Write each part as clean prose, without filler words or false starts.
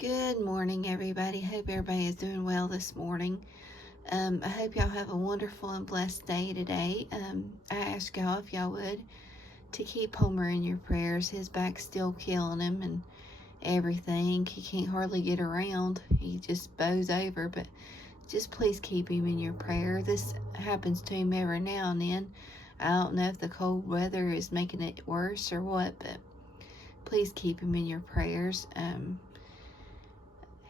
Good morning, everybody. Hope everybody is doing well this morning. I hope y'all have a wonderful and blessed day today. I ask y'all if y'all would to keep Homer in your prayers. His back's still killing him and everything. He can't hardly get around. He just bows over, but just please keep him in your prayer. This happens to him every now and then. I don't know if the cold weather is making it worse or what, but please keep him in your prayers.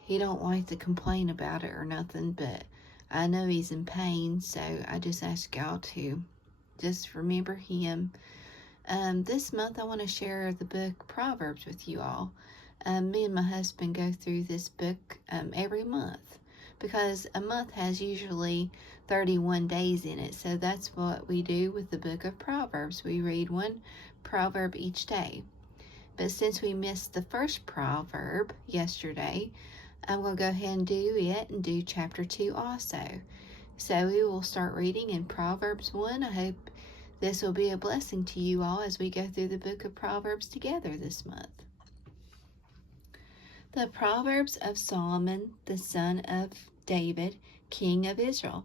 He don't like to complain about it or nothing, but I know he's in pain, so I just ask y'all to just remember him. This month I want to share the book Proverbs with you all. Me and my husband go through this book every month because a month has usually 31 days in it, so that's what we do with the book of Proverbs. We read one proverb each day. But since we missed the first proverb yesterday, I'm going to go ahead and do it and do chapter 2 also. So we will start reading in Proverbs 1. I hope this will be a blessing to you all as we go through the book of Proverbs together this month. The Proverbs of Solomon, the son of David, king of Israel.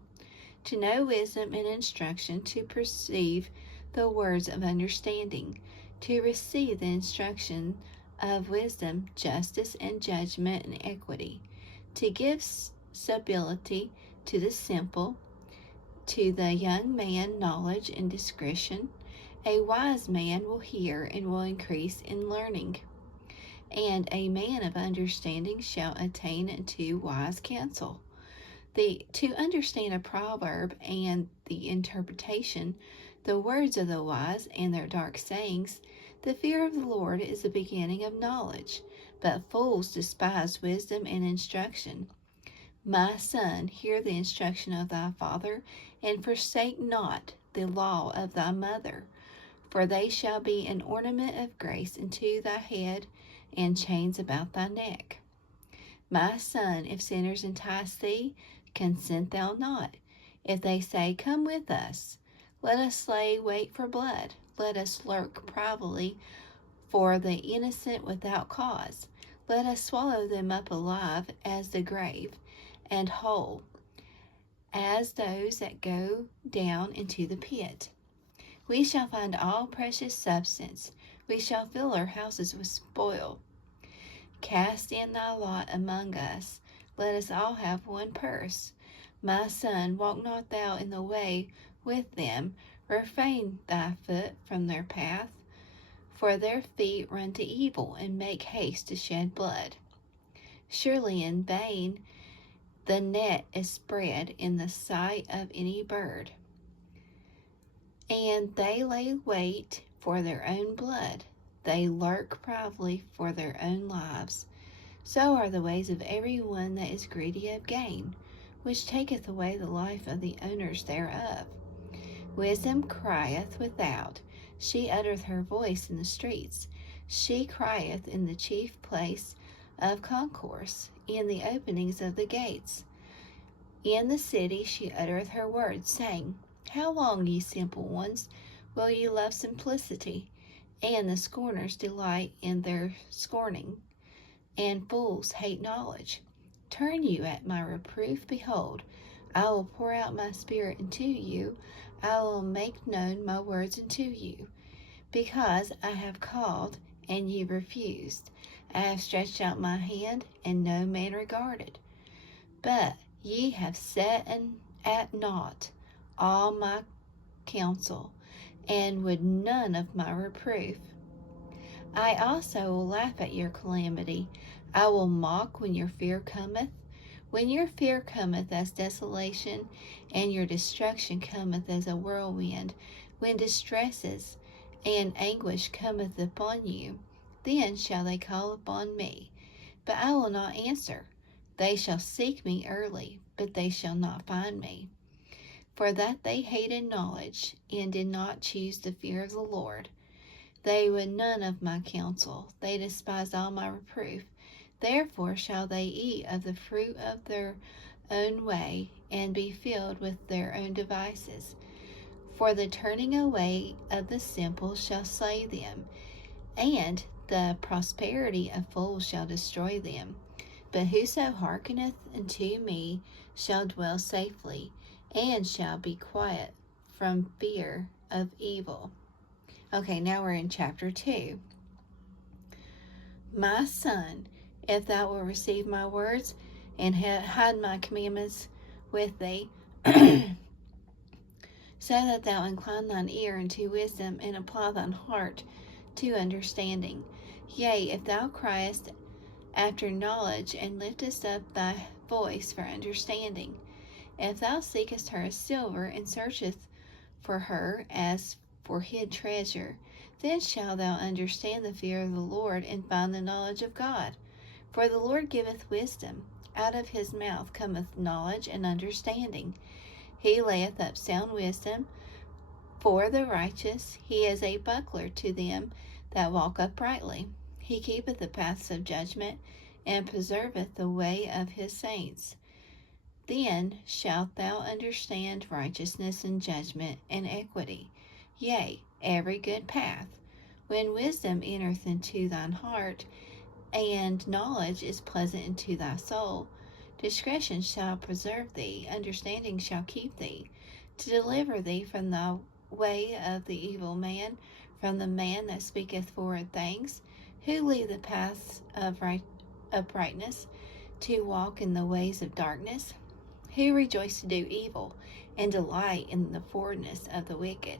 To know wisdom and instruction, to perceive the words of understanding, to receive the instruction of wisdom, justice, and judgment, and equity, to give stability to the simple, to the young man knowledge and discretion. A wise man will hear and will increase in learning, and a man of understanding shall attain unto wise counsel. To understand a proverb and the interpretation, the words of the wise and their dark sayings, the fear of the Lord is the beginning of knowledge, but fools despise wisdom and instruction. My son, hear the instruction of thy father, and forsake not the law of thy mother, for they shall be an ornament of grace unto thy head, and chains about thy neck. My son, if sinners entice thee, consent thou not. If they say, Come with us, let us lay wait for blood. Let us lurk privately for the innocent without cause. Let us swallow them up alive as the grave, and whole as those that go down into the pit. We shall find all precious substance. We shall fill our houses with spoil. Cast in thy lot among us. Let us all have one purse. My son, walk not thou in the way with them. Refrain thy foot from their path, for their feet run to evil and make haste to shed blood. Surely in vain the net is spread in the sight of any bird, and they lay wait for their own blood. They lurk privately for their own lives. So are the ways of every one that is greedy of gain, which taketh away the life of the owners thereof. Wisdom crieth without, she uttereth her voice in the streets. She crieth in the chief place of concourse, in the openings of the gates. In the city she uttereth her words, saying, How long, ye simple ones, will ye love simplicity? And the scorners delight in their scorning, and fools hate knowledge. Turn you at my reproof, behold, I will pour out my spirit into you. I will make known my words unto you. Because I have called, and ye refused. I have stretched out my hand, and no man regarded. But ye have set at naught all my counsel, and would none of my reproof. I also will laugh at your calamity. I will mock when your fear cometh. When your fear cometh as desolation, and your destruction cometh as a whirlwind, when distresses and anguish cometh upon you, then shall they call upon me, but I will not answer. They shall seek me early, but they shall not find me. For that they hated knowledge, and did not choose the fear of the Lord. They would none of my counsel. They despised all my reproof. Therefore shall they eat of the fruit of their own way, and be filled with their own devices. For the turning away of the simple shall slay them, and the prosperity of fools shall destroy them. But whoso hearkeneth unto me shall dwell safely, and shall be quiet from fear of evil. Okay, now we're in chapter 2. My son, if thou wilt receive my words and hide my commandments with thee, so that thou incline thine ear unto wisdom, and apply thine heart to understanding. Yea, if thou criest after knowledge, and liftest up thy voice for understanding, if thou seekest her as silver, and searchest for her as for hid treasure, then shalt thou understand the fear of the Lord, and find the knowledge of God. For the Lord giveth wisdom, out of his mouth cometh knowledge and understanding. He layeth up sound wisdom for the righteous. He is a buckler to them that walk uprightly. He keepeth the paths of judgment, and preserveth the way of his saints. Then shalt thou understand righteousness and judgment and equity, yea, every good path. When wisdom entereth into thine heart, and knowledge is pleasant unto thy soul, discretion shall preserve thee, understanding shall keep thee, to deliver thee from the way of the evil man, from the man that speaketh forward things, who leave the paths of uprightness, to walk in the ways of darkness, who rejoice to do evil, and delight in the forwardness of the wicked,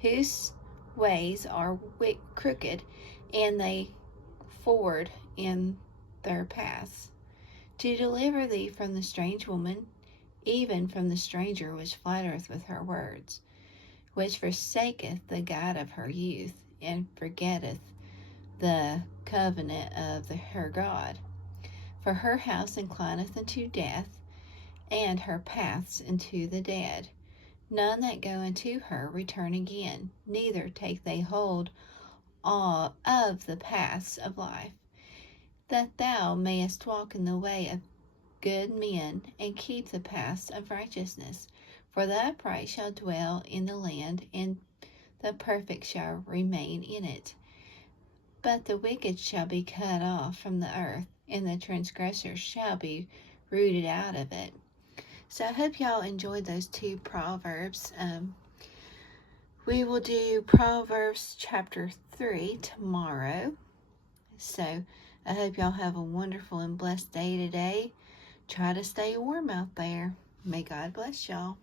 whose ways are crooked, and they forward in their paths, to deliver thee from the strange woman, even from the stranger which flattereth with her words, which forsaketh the God of her youth, and forgetteth the covenant of her God. For her house inclineth unto death, and her paths into the dead. None that go unto her return again, neither take they hold of the paths of life, that thou mayest walk in the way of good men, and keep the paths of righteousness. For the upright shall dwell in the land, and the perfect shall remain in it. But the wicked shall be cut off from the earth, and the transgressors shall be rooted out of it. So I hope y'all enjoyed those 2 Proverbs. We will do Proverbs chapter 3 tomorrow. So I hope y'all have a wonderful and blessed day today. Try to stay warm out there. May God bless y'all.